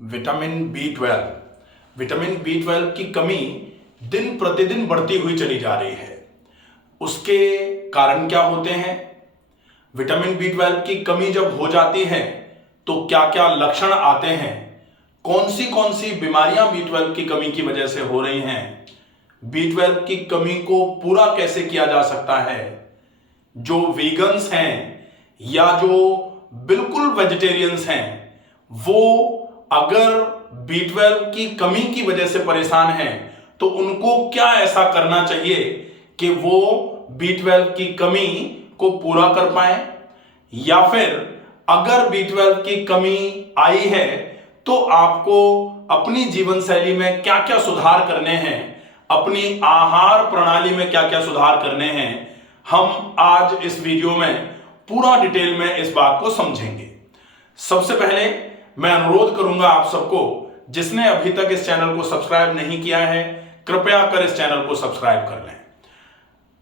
Vitamin B twelve की कमी दिन प्रतिदिन बढ़ती हुई चली जा रही है। उसके कारण क्या होते हैं? विटामिन बी ट्वेल्व की कमी जब हो जाती है तो क्या क्या लक्षण आते हैं? कौन सी बीमारियां बी ट्वेल्व की कमी की वजह से हो रही हैं? बी ट्वेल्व की कमी को पूरा कैसे किया जा सकता है? जो वीगन्स हैं या जो बिल्कुल वेजिटेरियंस हैं, वो अगर बी ट्वेल्व की कमी की वजह से परेशान हैं तो उनको क्या ऐसा करना चाहिए कि वो बी ट्वेल्व की कमी को पूरा कर पाए? या फिर अगर बी ट्वेल्व की कमी आई है तो आपको अपनी जीवन शैली में क्या क्या सुधार करने हैं, अपनी आहार प्रणाली में क्या क्या सुधार करने हैं, हम आज इस वीडियो में पूरा डिटेल में इस बात को समझेंगे। सबसे पहले मैं अनुरोध करूंगा आप सबको, जिसने अभी तक इस चैनल को सब्सक्राइब नहीं किया है, कृपया कर इस चैनल को सब्सक्राइब कर लें।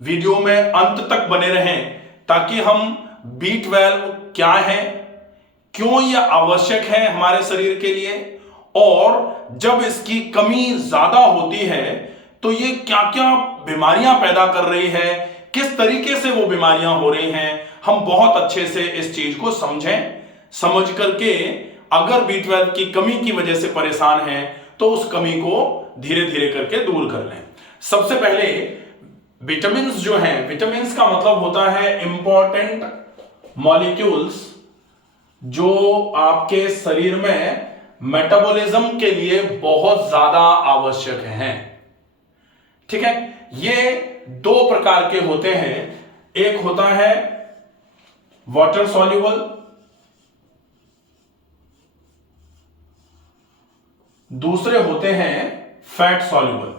वीडियो में अंत तक बने रहें ताकि हम बी ट्वेल्व क्या है, क्यों यह आवश्यक है हमारे शरीर के लिए, और जब इसकी कमी ज्यादा होती है तो ये क्या क्या बीमारियां पैदा कर रही है, किस तरीके से वो बीमारियां हो रही हैं, हम बहुत अच्छे से इस चीज को समझ करके अगर बी ट्वेल्व की कमी की वजह से परेशान हैं तो उस कमी को धीरे धीरे करके दूर कर लें। सबसे पहले विटामिन जो हैं, विटामिन का मतलब होता है इंपॉर्टेंट मॉलिक्यूल्स जो आपके शरीर में मेटाबॉलिज्म के लिए बहुत ज्यादा आवश्यक हैं। ठीक है, ये दो प्रकार के होते हैं। एक होता है वाटर सॉल्युबल, दूसरे होते हैं फैट सॉल्युबल।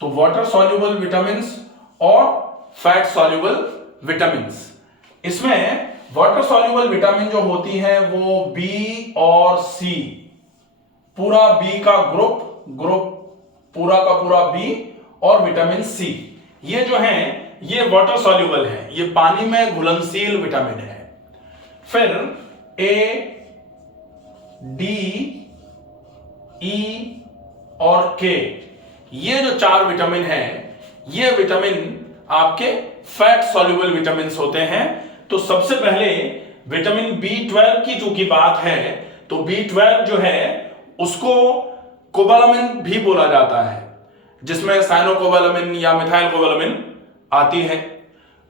तो वाटर सॉल्युबल विटामिन्स और फैट सॉल्युबल विटामिन्स, इसमें वाटर सॉल्युबल विटामिन जो होती है वो बी और सी, पूरा बी का ग्रुप पूरा का पूरा बी और विटामिन सी, ये जो हैं ये वाटर सॉल्युबल है, ये पानी में घुलनशील विटामिन है। फिर ए, डी, ई और के, ये जो चार विटामिन हैं, ये विटामिन आपके फैट सॉल्युबल विटामिन होते हैं। तो सबसे पहले विटामिन बी ट्वेल्व की चूंकि बात है तो बी ट्वेल्व जो है उसको कोबालामिन भी बोला जाता है, जिसमें साइनोकोबालामिन या मिथाइल कोबालामिन आती है।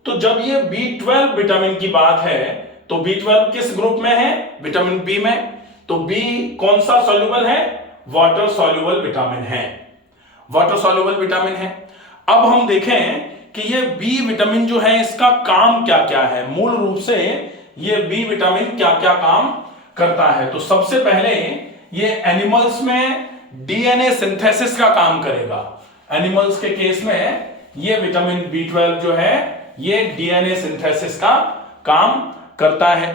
तो जब ये बी ट्वेल्व विटामिन की बात है तो बी ट्वेल्व किस ग्रुप में है? विटामिन बी में। तो बी कौन सा सॉल्युबल है? वाटर सॉल्युबल विटामिन है, वाटर सॉल्युबल विटामिन है। अब हम देखें कि ये बी विटामिन जो है इसका काम क्या क्या है, मूल रूप से ये बी विटामिन क्या क्या काम करता है। तो सबसे पहले ये एनिमल्स में डीएनए सिंथेसिस का काम करेगा। एनिमल्स के केस में ये विटामिन बी ट्वेल्व जो है ये डीएनए सिंथेसिस का काम करता है।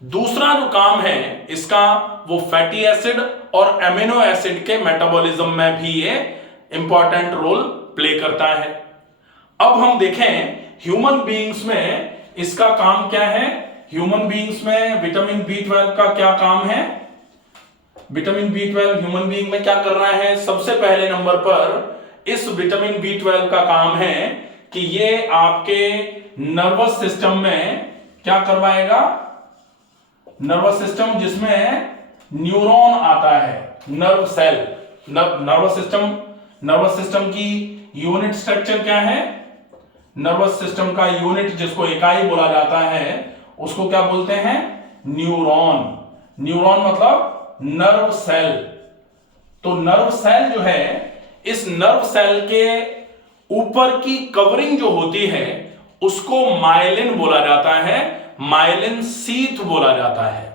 दूसरा जो काम है इसका वो फैटी एसिड और एमिनो एसिड के मेटाबॉलिज्म में भी ये इंपॉर्टेंट रोल प्ले करता है। अब हम देखें ह्यूमन बीइंग्स में इसका काम क्या है। ह्यूमन बीइंग्स में विटामिन बी ट्वेल्व का क्या काम है? Vitamin B twelve human being में क्या कर रहा है? सबसे पहले नंबर पर इस विटामिन बी ट्वेल्व का काम है कि ये आपके नर्वस सिस्टम में क्या करवाएगा? नर्वस सिस्टम जिसमें न्यूरॉन आता है, नर्व सेल, नर्वस सिस्टम की यूनिट स्ट्रक्चर क्या है? नर्वस सिस्टम का यूनिट जिसको इकाई बोला जाता है उसको क्या बोलते हैं? न्यूरॉन। न्यूरॉन मतलब नर्व सेल। तो नर्व सेल जो है, इस नर्व सेल के ऊपर की कवरिंग जो होती है उसको माइलिन बोला जाता है, माइलिन शीथ बोला जाता है।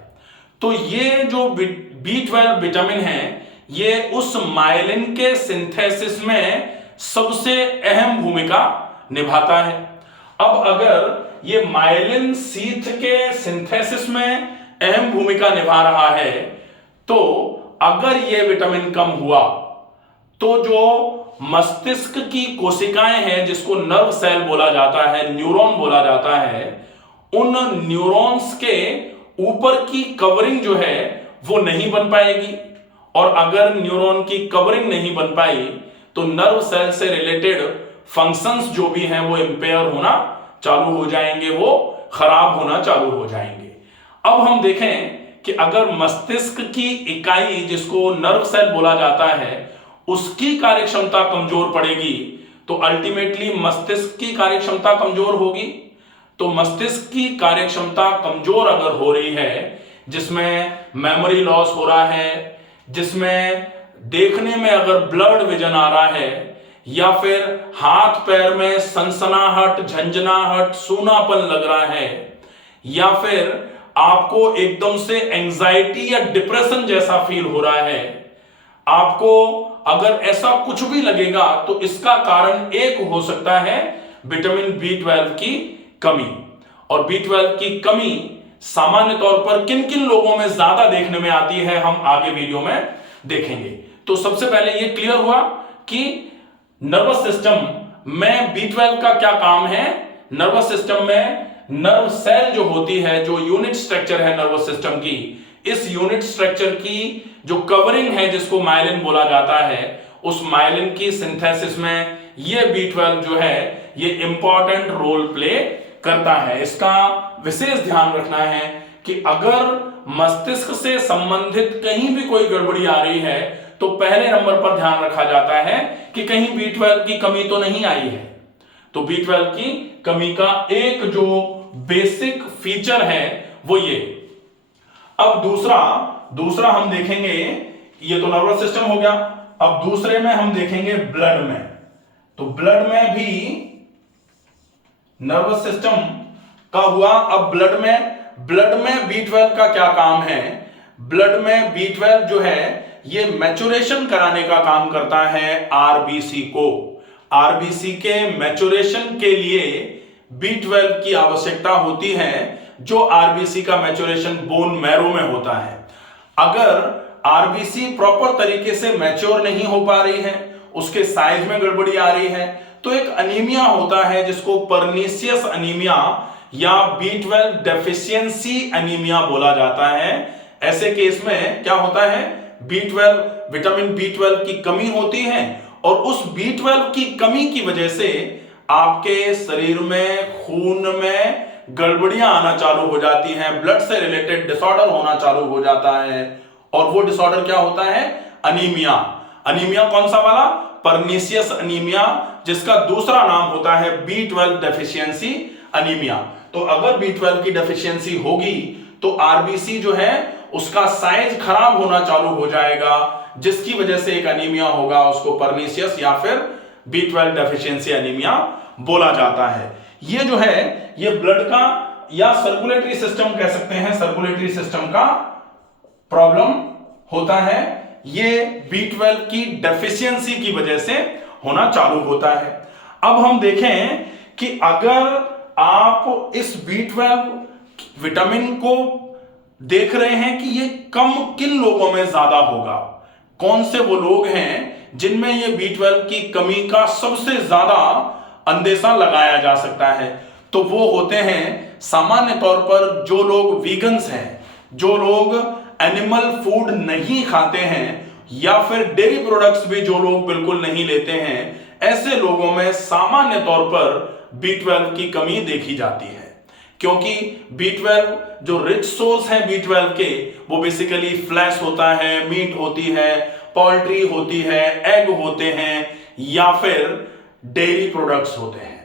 तो ये जो बी ट्वेल्व विटामिन है ये उस माइलिन के सिंथेसिस में सबसे अहम भूमिका निभाता है। अब अगर ये माइलिन शीथ के सिंथेसिस में अहम भूमिका निभा रहा है तो अगर ये विटामिन कम हुआ तो जो मस्तिष्क की कोशिकाएं हैं जिसको नर्व सेल बोला जाता है, न्यूरॉन बोला जाता है, उन न्यूरॉन्स के ऊपर की कवरिंग जो है वो नहीं बन पाएगी, और अगर न्यूरॉन की कवरिंग नहीं बन पाई तो नर्व सेल से रिलेटेड फंक्शंस जो भी हैं वो इंपेयर होना चालू हो जाएंगे, वो खराब होना चालू हो जाएंगे। अब हम देखें कि अगर मस्तिष्क की इकाई जिसको नर्व सेल बोला जाता है उसकी कार्यक्षमता कमजोर पड़ेगी तो अल्टीमेटली मस्तिष्क की कार्यक्षमता कमजोर होगी। तो मस्तिष्क की कार्यक्षमता कमजोर अगर हो रही है, जिसमें मेमोरी लॉस हो रहा है, जिसमें देखने में अगर ब्लर्ड विजन आ रहा है, या फिर हाथ पैर में सनसनाहट, झंझनाहट, सूनापन लग रहा है, या फिर आपको एकदम से एंजाइटी या डिप्रेशन जैसा फील हो रहा है, आपको अगर ऐसा कुछ भी लगेगा तो इसका कारण एक हो सकता है विटामिन B12 की कमी। और B12 की कमी सामान्य तौर पर किन किन लोगों में ज्यादा देखने में आती है हम आगे वीडियो में देखेंगे। तो सबसे पहले यह क्लियर हुआ कि नर्वस सिस्टम में B12 का क्या काम है। नर्वस सिस्टम में नर्व सेल जो होती है, जो यूनिट स्ट्रक्चर है नर्वस सिस्टम की, इस यूनिट स्ट्रक्चर की जो कवरिंग है जिसको माइलिन बोला जाता है, उस माइलिन की सिंथेसिस में ये B12 जो है ये इंपॉर्टेंट रोल प्ले करता है। इसका विशेष ध्यान रखना है कि अगर मस्तिष्क से संबंधित कहीं भी कोई गड़बड़ी आ रही है तो पहले नंबर पर ध्यान रखा जाता है कि कहीं B12 की कमी तो नहीं आई है। तो B12 की कमी का एक जो बेसिक फीचर है वो ये। अब दूसरा हम देखेंगे, ये तो नर्वस सिस्टम हो गया। अब दूसरे में हम देखेंगे ब्लड में। तो ब्लड में भी नर्वस सिस्टम का हुआ। अब ब्लड में B12 का क्या काम है। ब्लड में B12 जो है ये मैच्योरेशन कराने का काम करता है आरबीसी को। आरबीसी के मैच्योरेशन के लिए B12 की आवश्यकता होती है, जो आरबीसी का मैच्योरेशन बोन मैरो में होता है। अगर आरबीसी प्रॉपर तरीके से मैच्योर नहीं हो पा रही है, उसके साइज में गड़बड़ी आ रही है, तो एक अनीमिया होता है जिसको पर्नीशियस अनीमिया या B12 डेफिशिएंसी अनीमिया बोला जाता है। ऐसे केस में क्या होता है, विटामिन B12 की कमी होती है और उस B12 की कमी की वजह से आपके शरीर में, खून में गड़बड़ियां आना चालू हो जाती हैं, ब्लड से रिलेटेड डिसऑर्डर होना चालू हो जाता है। और वो डिसऑर्डर क्या होता है, अनीमिया। अनीमिया कौन सा वाला, पर्नीशियस अनीमिया, जिसका दूसरा नाम होता है B12 डेफिशिएंसी अनीमिया। तो अगर B12 की डेफिशिएंसी होगी तो आरबीसी जो है उसका साइज खराब होना चालू हो जाएगा, जिसकी वजह से एक अनीमिया होगा, उसको पर्नीशियस या फिर B12 डेफिशिएंसी अनीमिया बोला जाता है। ये जो है ये ब्लड का या सर्कुलेटरी सिस्टम कह सकते हैं, सर्कुलेटरी सिस्टम का प्रॉब्लम होता है। ये B12 की डेफिशिएंसी की वजह से होना चालू होता है। अब हम देखें कि अगर आप इस B12 विटामिन को देख रहे हैं कि ये कम किन लोगों में ज्यादा होगा, कौन से वो लोग हैं जिनमें ये B12 की कमी का सबसे ज्यादा अंदेशा लगाया जा सकता है, तो वो होते हैं सामान्य तौर पर जो लोग वीगन्स हैं, जो लोग एनिमल फूड नहीं खाते हैं, या फिर डेयरी प्रोडक्ट्स भी जो लोग बिल्कुल नहीं लेते हैं, ऐसे लोगों में सामान्य तौर पर B12 की कमी देखी जाती है। क्योंकि B12 जो रिच सोर्स है B12 के, वो बेसिकली फ्लैश होता है, मीट होती है, पोल्ट्री होती है, एग होते हैं, या फिर डेयरी प्रोडक्ट्स होते हैं,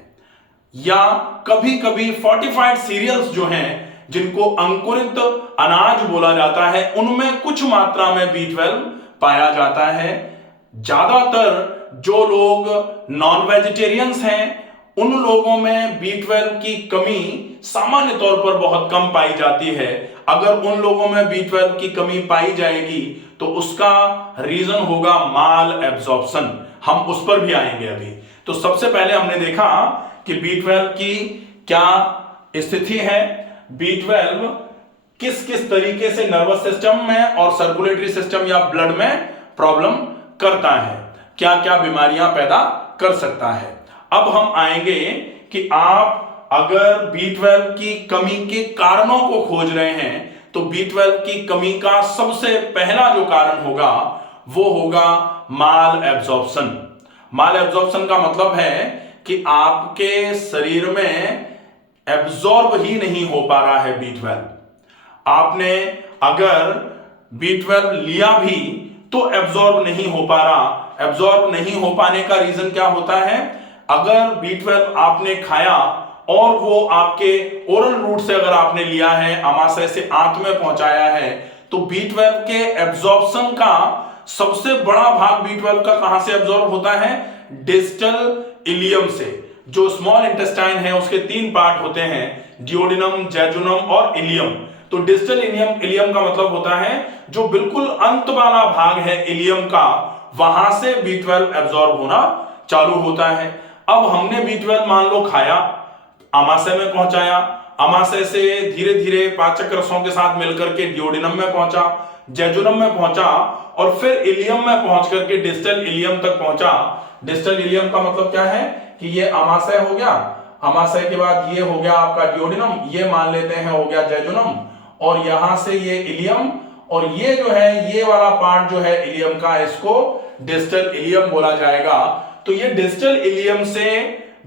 या कभी कभी फोर्टिफाइड सीरियल्स जो हैं जिनको अंकुरित अनाज बोला जाता है, उनमें कुछ मात्रा में B12 पाया जाता है। ज्यादातर जो लोग नॉन वेजिटेरियंस हैं उन लोगों में B12 की कमी सामान्य तौर पर बहुत कम पाई जाती है। अगर उन लोगों में B12 की कमी पाई जाएगी तो उसका रीजन होगा माल एब्जॉर्प्शन। हम उस पर भी आएंगे अभी। तो सबसे पहले हमने देखा कि B12 की क्या स्थिति है, B12 किस किस तरीके से नर्वस सिस्टम में और सर्कुलेटरी सिस्टम या ब्लड में प्रॉब्लम करता है, क्या क्या बीमारियां पैदा कर सकता है। अब हम आएंगे कि आप अगर B12 की कमी के कारणों को खोज रहे हैं तो B12 की कमी का सबसे पहला जो कारण होगा वो होगा माल एब्जॉर्प्शन। माल एब्जॉर्प्शन का मतलब है कि आपके शरीर में एब्जॉर्ब ही नहीं हो पा रहा है B12। आपने अगर B12 लिया भी तो एब्जॉर्ब नहीं हो पा रहा। एब्जॉर्ब नहीं हो पाने का रीजन क्या होता है? अगर B12 आपने खाया और वो आपके ओरल रूट से अगर आपने लिया है, आमाशय से आंत में पहुंचाया है, तो B12 के एब्जॉर्प्शन का सबसे बड़ा भाग B12 का कहां से एब्जॉर्ब होता है? डिस्टल इलियम से। जो स्मॉल इंटेस्टाइन है उसके 3 पार्ट होते हैं, डियोडिनम, जेजुनम और इलियम। तो डिस्टल इलियम का मतलब होता है जो बिल्कुल अंत वाला भाग है इलियम का, वहां से B12 एब्जॉर्ब होना चालू होता है। अब हमने B12 मान लो खाया, आमाशय में पहुंचाया, आमाशय से धीरे धीरे पाचक रसों के साथ मिलकर के डियोडिनम में पहुंचा, जेजुनम में पहुंचा और फिर इलियम में पहुंच करके डिस्टल इलियम तक पहुंचा। डिस्टल इलियम का मतलब क्या है कि ये आमाशय हो गया, आमाशय के बाद ये हो गया आपका डियोडिनम, ये मान लेते हैं हो गया जेजुनम, और यहां से ये इलियम, और ये जो है ये वाला पार्ट जो है इलियम का, इसको डिस्टल इलियम बोला जाएगा। तो ये डिस्टल इलियम से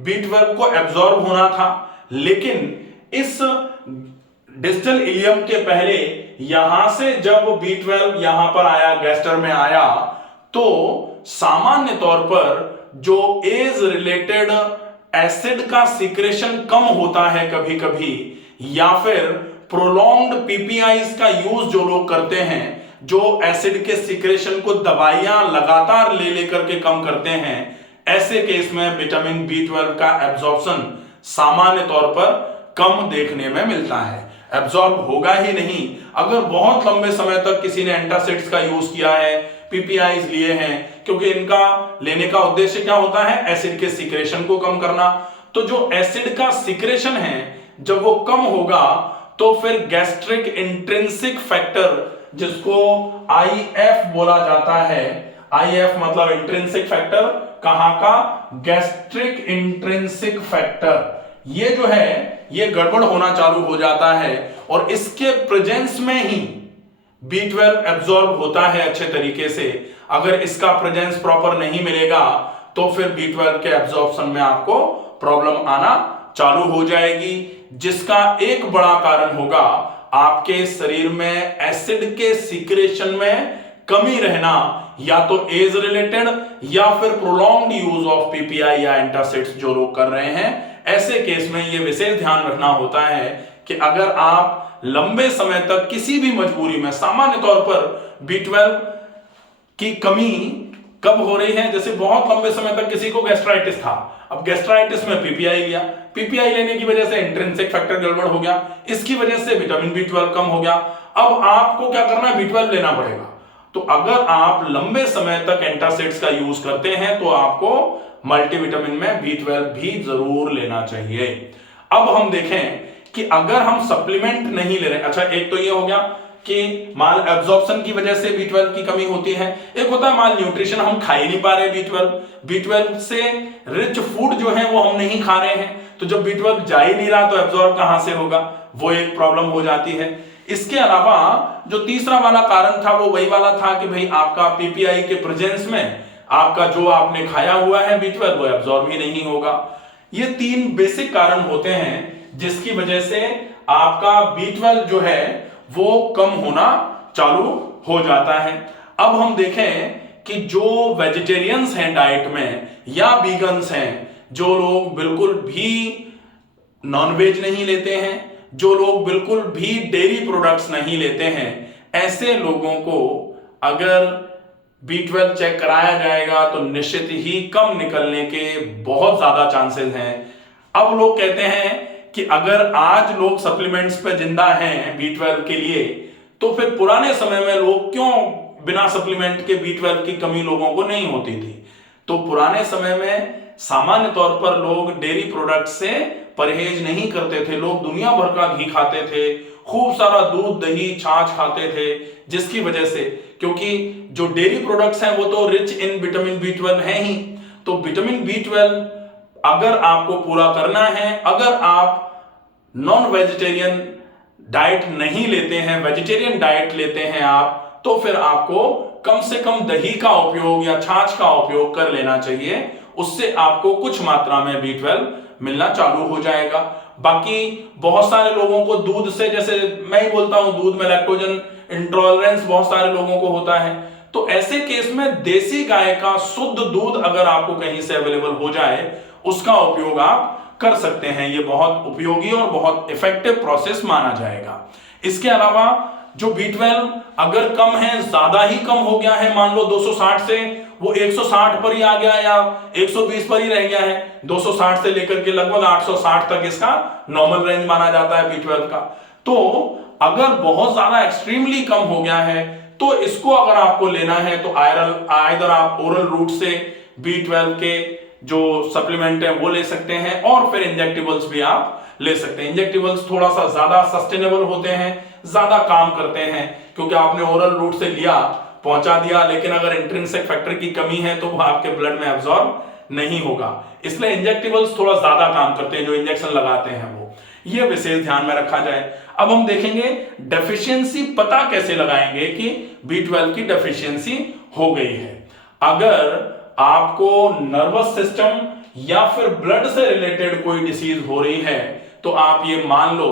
B12 को एब्जॉर्ब होना था, लेकिन इस डिस्टल इलियम के पहले यहां से जब B12 यहां पर आया, गैस्टर में आया, तो सामान्य तौर पर जो एज रिलेटेड एसिड का सिक्रेशन कम होता है कभी कभी, या फिर प्रोलॉन्ग्ड पीपीआईज का यूज जो लोग करते हैं, जो एसिड के सिक्रेशन को दवाइयां लगातार ले लेकर के कम करते हैं, ऐसे केस में विटामिन B12 का एब्जॉर्प्शन सामान्य तौर पर कम देखने में मिलता है। एब्जॉर्ब होगा ही नहीं। अगर बहुत लंबे समय तक किसी ने एंटासिड्स का यूज किया है, पीपीआईज लिए हैं, क्योंकि इनका लेने का उद्देश्य क्या होता है? एसिड के सिक्रेशन को कम करना। तो जो एसिड का सिक्रेशन है जब वो कम होगा तो फिर गैस्ट्रिक इंट्रिंसिक फैक्टर, जिसको IF बोला जाता है, IF मतलब इंट्रिंसिक फैक्टर, कहां का? गैस्ट्रिक इंट्रिंसिक फैक्टर, ये जो है ये गड़बड़ होना चालू हो जाता है, और इसके प्रेजेंस में ही B12 एब्जॉर्ब होता है अच्छे तरीके से। अगर इसका प्रेजेंस प्रॉपर नहीं मिलेगा तो फिर B12 के एब्जॉर्प्शन में आपको प्रॉब्लम आना चालू हो जाएगी, जिसका एक बड़ा कारण होगा आपके शरीर में एसिड के सिक्रेशन में कमी रहना, या तो एज रिलेटेड या फिर प्रोलॉन्ग्ड यूज ऑफ पीपीआई या एंटासिड्स जो लोग कर रहे हैं। ऐसे केस में ये विशेष ध्यान रखना होता है कि अगर आप लंबे समय तक किसी भी मजबूरी में, सामान्य तौर पर B12 की कमी कब हो रही है? जैसे बहुत लंबे समय तक किसी को गैस्ट्राइटिस था, अब गैस्ट्राइटिस में पीपीआई लिया, पीपीआई लेने की वजह से इंट्रिंसिक फैक्टर गड़बड़ हो गया, इसकी वजह से विटामिन B12 कम हो गया। अब आपको क्या करना है? B12 लेना पड़ेगा। तो अगर आप लंबे समय तक एंटासिड्स का यूज करते हैं तो आपको मल्टीविटामिन में B12 भी जरूर लेना चाहिए। अब हम देखें कि अगर हम सप्लीमेंट नहीं ले रहे, अच्छा एक तो ये हो गया कि माल एब्जॉर्प्शन की वजह से B12 की कमी होती है, एक होता है माल न्यूट्रिशन, हम खा ही नहीं पा रहे B12 से रिच फूड जो है वो हम नहीं खा रहे हैं, तो जब B12 जा ही नहीं रहा तो एब्जॉर्ब कहां से होगा? वो एक प्रॉब्लम हो जाती है। इसके अलावा जो तीसरा वाला कारण था वो वही वाला था कि भाई आपका पीपीआई के प्रेजेंस में आपका जो आपने खाया हुआ है B12 वो एब्जॉर्ब ही नहीं होगा। ये 3 बेसिक कारण होते हैं जिसकी वजह से आपका B12 जो है वो कम होना चालू हो जाता है। अब हम देखें कि जो वेजिटेरियंस हैं डाइट में, या वीगन्स हैं, जो लोग बिल्कुल भी नॉनवेज नहीं लेते हैं, जो लोग बिल्कुल भी डेयरी प्रोडक्ट्स नहीं लेते हैं, ऐसे लोगों को अगर B12 चेक कराया जाएगा तो निश्चित ही कम निकलने के बहुत ज्यादा चांसेस हैं। अब लोग कहते हैं कि अगर आज लोग सप्लीमेंट्स पे जिंदा हैं B12 के लिए, तो फिर पुराने समय में लोग क्यों बिना सप्लीमेंट के B12 की कमी लोगों को नहीं होती थी? तो पुराने समय में सामान्य तौर पर लोग डेयरी प्रोडक्ट से परहेज नहीं करते थे, लोग दुनिया भर का घी खाते थे, खूब सारा दूध, दही, छाछ खाते थे, जिसकी वजह से, क्योंकि जो डेयरी प्रोडक्ट्स हैं वो तो रिच इन विटामिन B12 है ही, तो विटामिन B12 अगर आपको पूरा करना है, अगर आप नॉन वेजिटेरियन डाइट नहीं लेते हैं, वेजिटेरियन डाइट लेते हैं आप, तो फिर आपको कम से कम दही का उपयोग या छाछ का उपयोग कर लेना चाहिए। उससे आपको कुछ मात्रा में B12 मिलना चालू हो जाएगा। बाकी बहुत सारे लोगों को दूध से, जैसे मैं ही बोलता हूं, दूध में लैक्टोजन इंटॉलरेंस बहुत सारे लोगों को होता है, तो ऐसे केस में देसी गाय का शुद्ध दूध अगर आपको कहीं से अवेलेबल हो जाए, उसका उपयोग आप कर सकते हैं। ये बहुत उपयोगी और बहुत इफेक्टिव प्रोसेस माना जाएगा। इसके अलावा जो B12 अगर कम है, ज्यादा ही कम हो गया है, मान लो 260 से वो 160 पर ही आ गया या 120 पर ही रह गया है, 260 से लेकर के लगभग 860 तक इसका नॉर्मल रेंज माना जाता है B12 का। तो अगर बहुत ज्यादा एक्सट्रीमली कम हो गया है तो इसको अगर आपको लेना है तो आइदर आप ओरल रूट से B12 के जो सप्लीमेंट है वो ले सकते हैं, और फिर इंजेक्टेबल्स भी आप ले सकते हैं। इंजेक्टेबल्स थोड़ा सा ज्यादा सस्टेनेबल होते हैं, ज्यादा काम करते हैं, क्योंकि आपने ओरल रूट से लिया, पहुंचा दिया, लेकिन अगर इंट्रिंसिक फैक्टर की कमी है तो वो आपके ब्लड में एब्जॉर्ब नहीं होगा। इसलिए इंजेक्टेबल्स थोड़ा ज्यादा काम करते हैं, जो इंजेक्शन लगाते हैं वो, ये विशेष ध्यान में रखा जाए। अब हम देखेंगे डेफिशिएंसी पता कैसे लगाएंगे कि B12 की डेफिशिएंसी हो गई है। अगर आपको नर्वस सिस्टम या फिर ब्लड से रिलेटेड कोई डिसीज हो रही है तो आप ये मान लो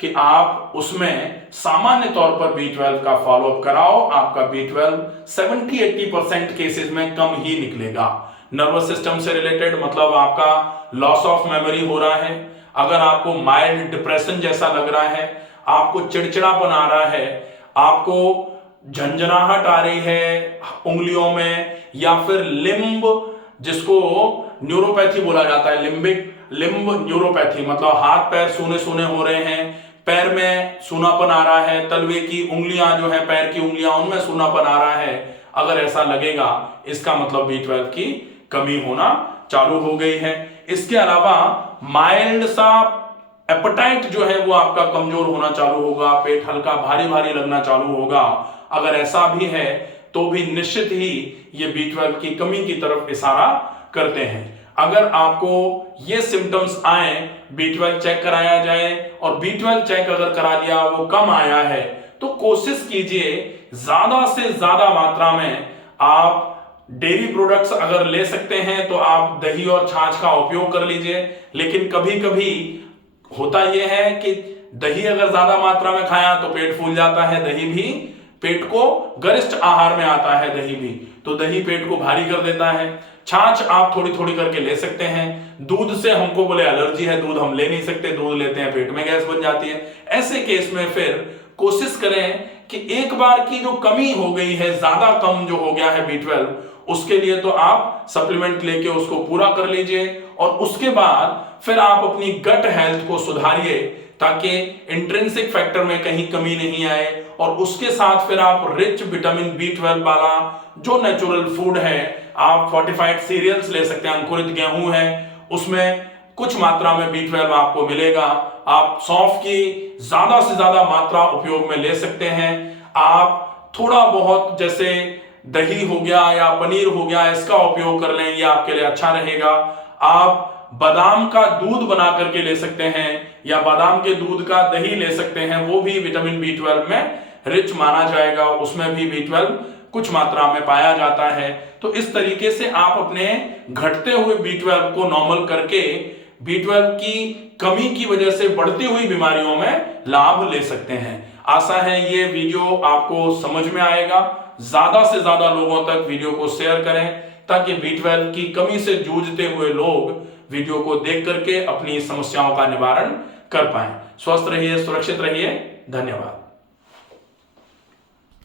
कि आप उसमें सामान्य तौर पर B12 का फॉलोअप कराओ, आपका B12 70-80% केसेस में कम ही निकलेगा। नर्वस सिस्टम से रिलेटेड मतलब आपका लॉस ऑफ मेमोरी हो रहा है, अगर आपको माइल्ड डिप्रेशन जैसा लग रहा है, आपको चिड़चिड़ापन आ रहा है, आपको झंझनाहट आ रही है उंगलियों में, या फिर लिम्ब, जिसको न्यूरोपैथी बोला जाता है, लिम्ब न्यूरोपैथी, मतलब हाथ पैर सूने सूने हो रहे हैं, पैर में सूनापन आ रहा है, तलवे की उंगलियां जो है, पैर की उंगलियां, उनमें सूनापन आ रहा है, अगर ऐसा लगेगा इसका मतलब B12 की कमी होना चालू हो गई है। इसके अलावा माइल्ड सा एपेटाइट जो है वो आपका कमजोर होना चालू होगा, पेट हल्का भारी भारी लगना चालू होगा, अगर ऐसा भी है तो भी निश्चित ही ये B12 की कमी की तरफ इशारा करते हैं। अगर आपको ये सिम्टम्स आए, B12 चेक कराया जाए, और B12 चेक अगर करा लिया वो कम आया है तो कोशिश कीजिए ज्यादा से ज्यादा मात्रा में आप डेयरी प्रोडक्ट्स अगर ले सकते हैं तो आप दही और छाछ का उपयोग कर लीजिए। लेकिन कभी कभी होता यह है कि दही अगर ज्यादा मात्रा में खाया तो पेट फूल जाता है, दही भी पेट को गरिष्ठ आहार में आता है, दही भी, तो दही पेट को भारी कर देता है। छाछ आप थोड़ी थोड़ी करके ले सकते हैं। दूध से हमको बोले एलर्जी है, दूध हम ले नहीं सकते, दूध लेते हैं पेट में गैस बन जाती है। ऐसे केस में फिर कोशिश करें कि एक बार की जो कमी हो गई है, ज्यादा कम जो हो गया है B12, उसके लिए तो आप सप्लीमेंट लेके उसको पूरा कर लीजिए, और उसके बाद फिर आप अपनी गट हेल्थ को सुधारिए ताकि इंट्रिंसिक फैक्टर में कहीं कमी नहीं आए, और उसके साथ फिर आप रिच विटामिन B12 वाला जो नेचुरल फूड है, आप फोर्टिफाइड सीरियल्स ले सकते हैं, अंकुरित गेहूं है, उसमें कुछ मात्रा में B12 आपको मिलेगा। आप सौंफ की ज्यादा से ज्यादा मात्रा उपयोग में ले सकते हैं। आप थोड़ा बहुत जैसे दही हो गया या पनीर हो गया, इसका उपयोग कर लें, ये आपके लिए अच्छा रहेगा। आप बादाम का दूध बना करके ले सकते हैं, या बादाम के दूध का दही ले सकते हैं, वो भी विटामिन B12 में रिच माना जाएगा, उसमें भी B12 कुछ मात्रा में पाया जाता है। तो इस तरीके से आप अपने घटते हुए B12 को नॉर्मल करके B12 की कमी की वजह से बढ़ती हुई बीमारियों में लाभ ले सकते हैं। आशा है ये वीडियो आपको समझ में आएगा। ज्यादा से ज्यादा लोगों तक वीडियो को शेयर करें ताकि B12 की कमी से जूझते हुए लोग वीडियो को देख करके अपनी समस्याओं का निवारण कर पाएं। स्वस्थ रहिए, सुरक्षित रहिए। धन्यवाद।